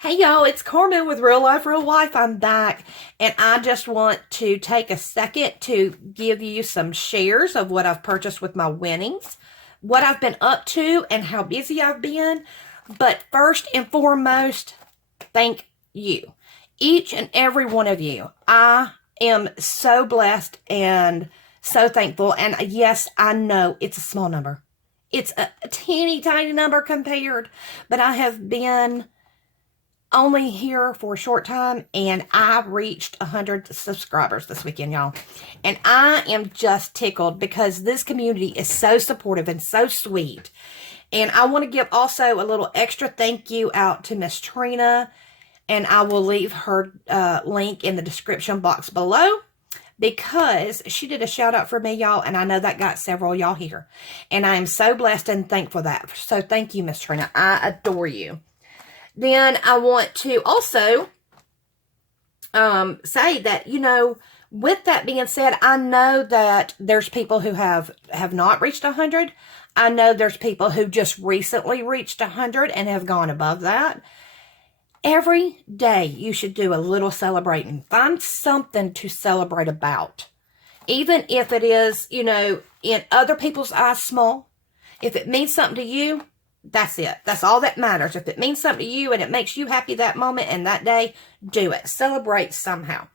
Hey y'all, it's Carmen with Real Life, Real Life. I'm back, and I just want to take a second to give you some shares of what I've purchased with my winnings, what I've been up to, and how busy I've been. But first and foremost, thank you. Each and every one of you. I am so blessed and so thankful. And yes, I know it's a small number. It's a teeny tiny number compared, but I have been only here for a short time, and I reached 100 subscribers this weekend, y'all. And I am just tickled because this community is so supportive and so sweet. And I want to give also a little extra thank you out to Miss Trina, and I will leave her link in the description box below, because she did a shout out for me, y'all, and I know that got several y'all here. And I am so blessed and thankful for that. So thank you, Miss Trina. I adore you. Then I want to also say that, with that being said, I know that there's people who have not reached 100. I know there's people who just recently reached 100 and have gone above that. Every day you should do a little celebrating. Find something to celebrate about. Even if it is, in other people's eyes small. If it means something to you, that's it. That's all that matters. If it means something to you and it makes you happy that moment and that day, do it. Celebrate somehow.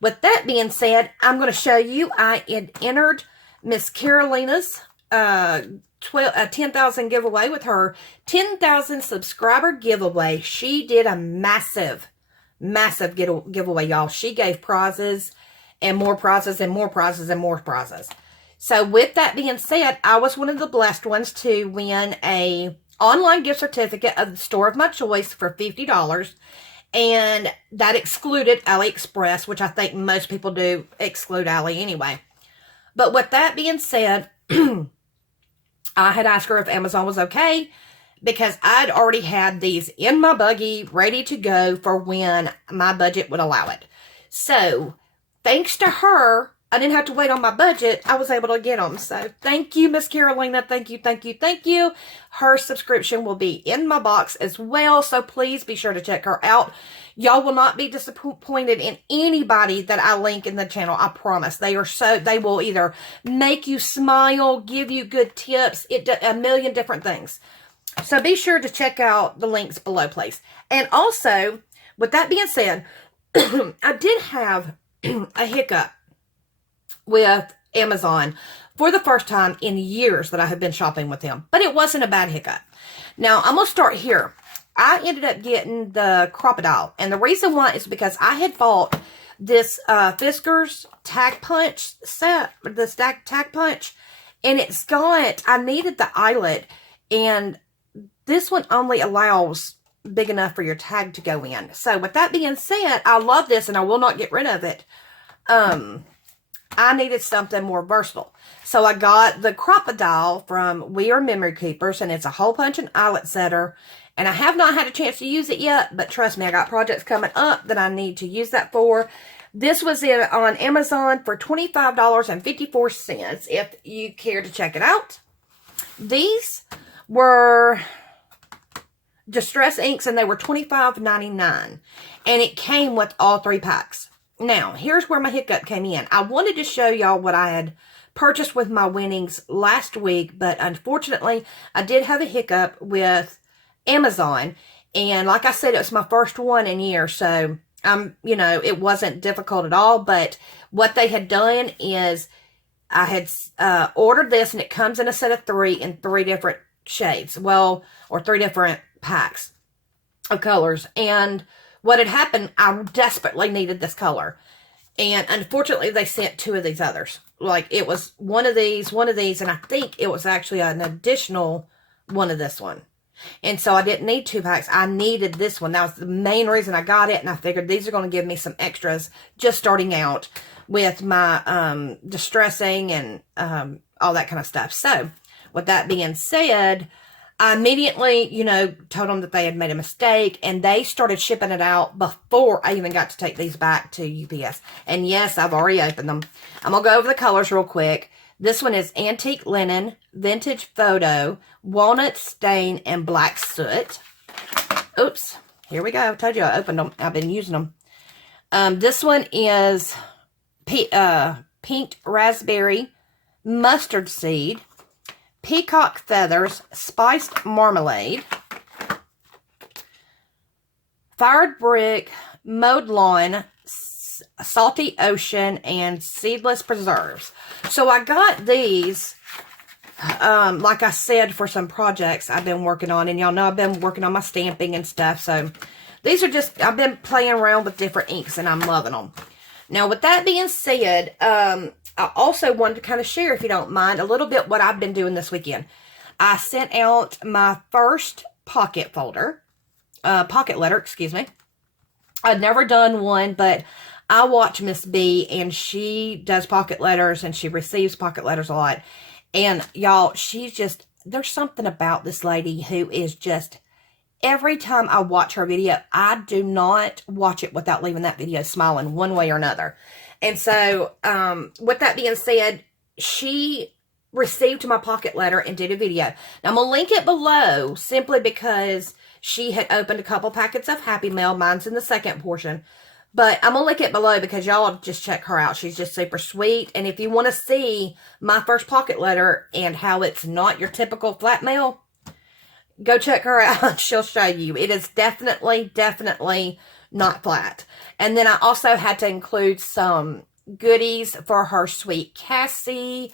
With that being said, I'm going to show you, I had entered Miss Carolina's 10,000 giveaway with her 10,000 subscriber giveaway. She did a massive giveaway, y'all. She gave prizes and more prizes and more prizes and more prizes. So with that being said, I was one of the blessed ones to win a online gift certificate of the store of my choice for $50. And that excluded AliExpress, which I think most people do exclude Ali anyway. But with that being said, I had asked her if Amazon was okay, because I'd already had these in my buggy ready to go for when my budget would allow it. So thanks to her, I didn't have to wait on my budget. I was able to get them. So thank you, Miss Carolina. Thank you, thank you, thank you. Her subscription will be in my box as well. So please be sure to check her out. Y'all will not be disappointed in anybody that I link in the channel. I promise. They will either make you smile, give you good tips, a million different things. So be sure to check out the links below, please. And also, with that being said, I did have a hiccup with Amazon for the first time in years that I have been shopping with them. But it wasn't a bad hiccup. Now, I'm going to start here. I ended up getting the Crop-A-Dile. And the reason why is because I had bought this Fiskars Tack Punch set, this Tack Punch. And I needed the eyelet. And this one only allows big enough for your tag to go in. So with that being said, I love this and I will not get rid of it. I needed something more versatile. So I got the Crop-A-Dile from We Are Memory Keepers, and it's a hole punch and eyelet setter. And I have not had a chance to use it yet, but trust me, I got projects coming up that I need to use that for. This was on Amazon for $25.54 if you care to check it out. These were Distress Inks, and they were $25.99. And it came with all 3 packs. Now, here's where my hiccup came in. I wanted to show y'all what I had purchased with my winnings last week, but unfortunately, I did have a hiccup with Amazon. And like I said, it was my first one in years, so it wasn't difficult at all. But what they had done is I had ordered this, and it comes in a set of 3 in 3 different shades. Well, or 3 different packs of colors. And what had happened, I desperately needed this color. And unfortunately, they sent 2 of these others. Like, it was one of these, and I think it was actually an additional one of this one. And so I didn't need 2 packs. I needed this one. That was the main reason I got it. And I figured these are going to give me some extras just starting out with my distressing and all that kind of stuff. So, with that being said, I immediately, told them that they had made a mistake, and they started shipping it out before I even got to take these back to UPS. And yes, I've already opened them. I'm going to go over the colors real quick. This one is Antique Linen, Vintage Photo, Walnut Stain, and Black Soot. Oops. Here we go. I told you I opened them. I've been using them. This one is pink raspberry, mustard seed, peacock feathers, spiced marmalade, fired brick, mowed lawn, salty ocean, and seedless preserves. So I got these, like I said, for some projects I've been working on. And y'all know I've been working on my stamping and stuff. So these are just, I've been playing around with different inks and I'm loving them. Now, with that being said, I also wanted to kind of share, if you don't mind, a little bit what I've been doing this weekend. I sent out my first pocket letter, excuse me. I'd never done one, but I watch Miss B, and she does pocket letters, and she receives pocket letters a lot. And y'all, she's just, there's something about this lady who is just, every time I watch her video, I do not watch it without leaving that video smiling one way or another. And so, with that being said, she received my pocket letter and did a video. Now, I'm going to link it below simply because she had opened a couple packets of Happy Mail. Mine's in the second portion. But I'm going to link it below because y'all just check her out. She's just super sweet. And if you want to see my first pocket letter and how it's not your typical flat mail, go check her out. She'll show you. It is definitely not flat. And then I also had to include some goodies for her sweet Cassie.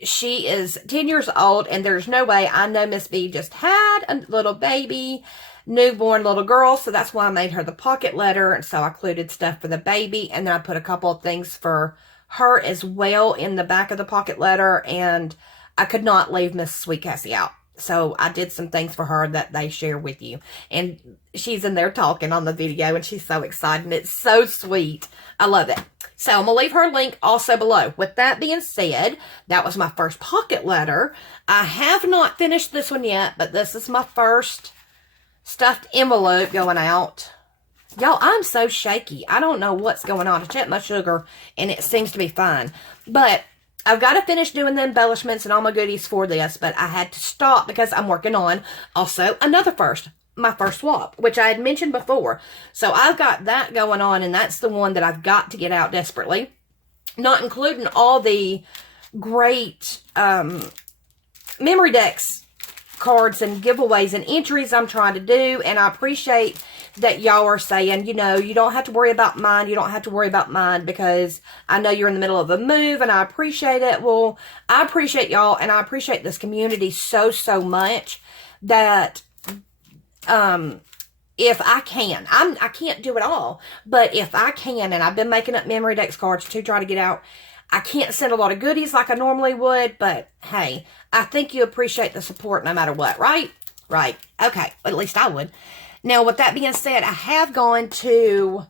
She is 10 years old, and there's no way, I know Miss B just had a little baby, newborn little girl, so that's why I made her the pocket letter. And so I included stuff for the baby, and then I put a couple of things for her as well in the back of the pocket letter, and I could not leave Miss Sweet Cassie out. So I did some things for her that they share with you. And she's in there talking on the video, and she's so excited. And it's so sweet. I love it. So I'm going to leave her link also below. With that being said, that was my first pocket letter. I have not finished this one yet, but this is my first stuffed envelope going out. Y'all, I'm so shaky. I don't know what's going on. I checked my sugar, and it seems to be fine. But I've got to finish doing the embellishments and all my goodies for this, but I had to stop because I'm working on also another my first swap, which I had mentioned before. So I've got that going on, and that's the one that I've got to get out desperately. Not including all the great memory decks cards and giveaways and entries I'm trying to do, and I appreciate that y'all are saying, you know, you don't have to worry about mine, because I know you're in the middle of a move, and I appreciate it. Well, I appreciate y'all, and I appreciate this community so much that if I can, I can't do it all, but if I can, and I've been making up memory decks cards to try to get out. I can't send a lot of goodies like I normally would, but hey, I think you appreciate the support no matter what, right? Right. Okay. At least I would. Now, with that being said, I have gone to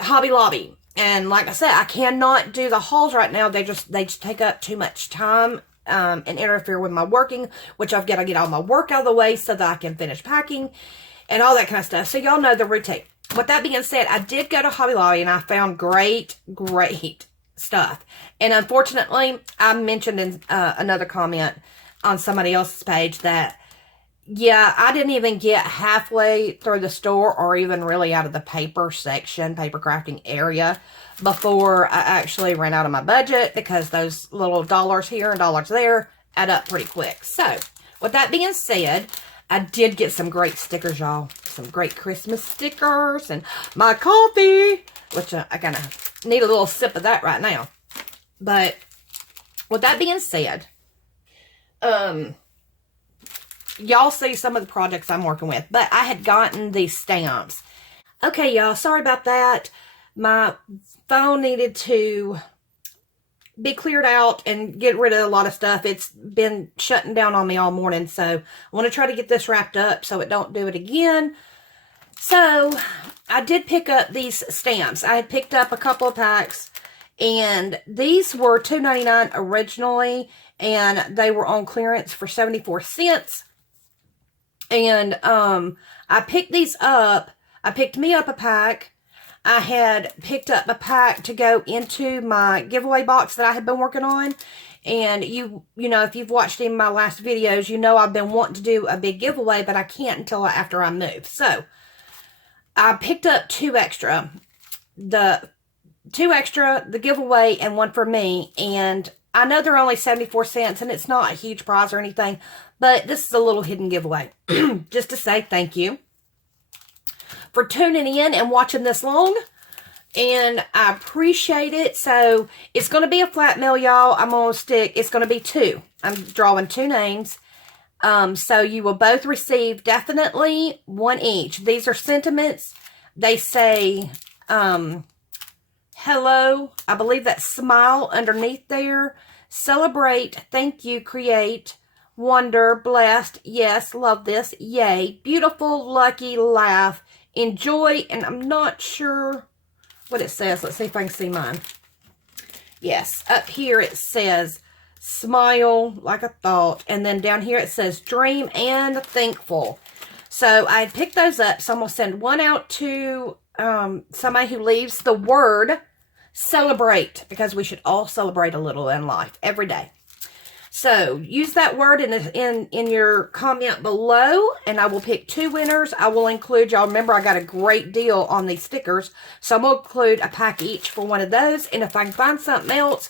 Hobby Lobby. And like I said, I cannot do the hauls right now. They just take up too much time and interfere with my working, which I've got to get all my work out of the way so that I can finish packing and all that kind of stuff. So y'all know the routine. With that being said, I did go to Hobby Lobby, and I found great stuff. And unfortunately, I mentioned in another comment on somebody else's page that, yeah, I didn't even get halfway through the store or even really out of the paper section, paper crafting area, before I actually ran out of my budget, because those little dollars here and dollars there add up pretty quick. So, with that being said, I did get some great stickers, y'all. Some great Christmas stickers and my coffee, which I kind of need a little sip of that right now. But with that being said, y'all see some of the projects I'm working with. But I had gotten these stamps. Okay, y'all, sorry about that. My phone needed to be cleared out and get rid of a lot of stuff. It's been shutting down on me all morning. So I want to try to get this wrapped up so it don't do it again. So I did pick up these stamps. I had picked up a couple of packs, and these were $2.99 originally, and they were on clearance for 74 cents. And I picked these up. I picked me up a pack. I had picked up a pack to go into my giveaway box that I had been working on. And you know, if you've watched any of my last videos, you know I've been wanting to do a big giveaway, but I can't until after I move. So, I picked up 2 extra. The 2 extra, the giveaway, and 1 for me. And I know they're only 74 cents, and it's not a huge prize or anything, but this is a little hidden giveaway. Just to say thank you for tuning in and watching this long. And I appreciate it. So, it's going to be a flat mail, y'all. I'm going to stick, it's going to be 2. I'm drawing 2 names. So you will both receive definitely 1 each. These are sentiments. They say, hello. I believe that's smile underneath there. Celebrate. Thank you. Create. Wonder. Blessed. Yes. Love this. Yay. Beautiful. Lucky. Laugh. Enjoy. And I'm not sure what it says. Let's see if I can see mine. Yes. Up here it says smile like a thought, and then down here it says dream and thankful. So I picked those up, so I'm going to send 1 out to somebody who leaves the word celebrate, because we should all celebrate a little in life every day. So use that word in your comment below, and I will pick 2 winners. I will include, y'all remember I got a great deal on these stickers, so I'm going to include a pack each for one of those, and if I can find something else,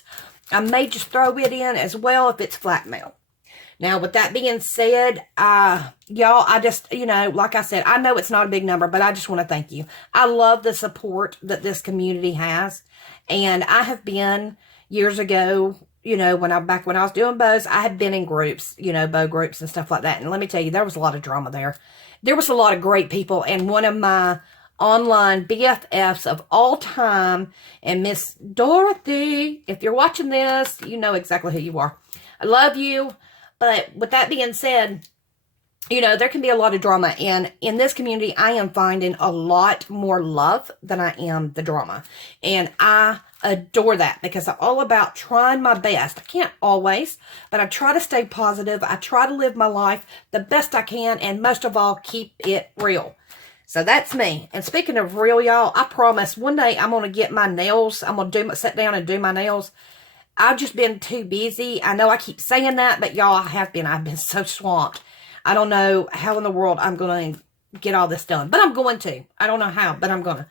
I may just throw it in as well if it's flat mail. Now, with that being said, y'all, I just, you know, like I said, I know it's not a big number, but I just want to thank you. I love the support that this community has. And I have been, years ago, you know, back when I was doing bows, I had been in groups, you know, bow groups and stuff like that. And let me tell you, there was a lot of drama there. There was a lot of great people. And one of my online BFFs of all time, and Miss Dorothy, if you're watching this, you know exactly who you are. I love you. But with that being said, you know, there can be a lot of drama, and in this community, I am finding a lot more love than I am the drama. And I adore that, because I'm all about trying my best. I can't always, but I try to stay positive. I try to live my life the best I can, and most of all, keep it real. So that's me. And speaking of real, y'all, I promise one day I'm going to get my nails. I'm going to sit down and do my nails. I've just been too busy. I know I keep saying that, but y'all, I've been so swamped. I don't know how in the world I'm going to get all this done, but I'm going to. I don't know how, but I'm going to.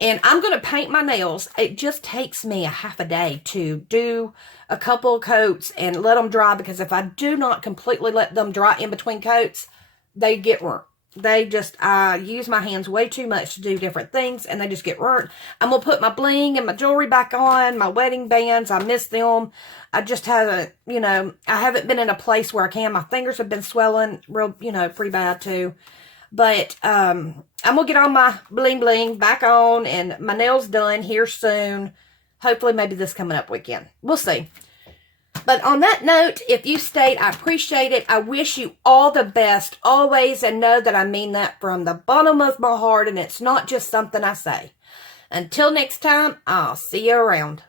And I'm going to paint my nails. It just takes me a half a day to do a couple of coats and let them dry, because if I do not completely let them dry in between coats, they get burnt. They just, I use my hands way too much to do different things, and they just get burnt. I'm going to put my bling and my jewelry back on, my wedding bands. I miss them. I just haven't, you know, I haven't been in a place where I can. My fingers have been swelling real, you know, pretty bad too. But I'm going to get all my bling bling back on, and my nails done here soon. Hopefully maybe this coming up weekend. We'll see. But on that note, if you stayed, I appreciate it. I wish you all the best always, and know that I mean that from the bottom of my heart, and it's not just something I say. Until next time, I'll see you around.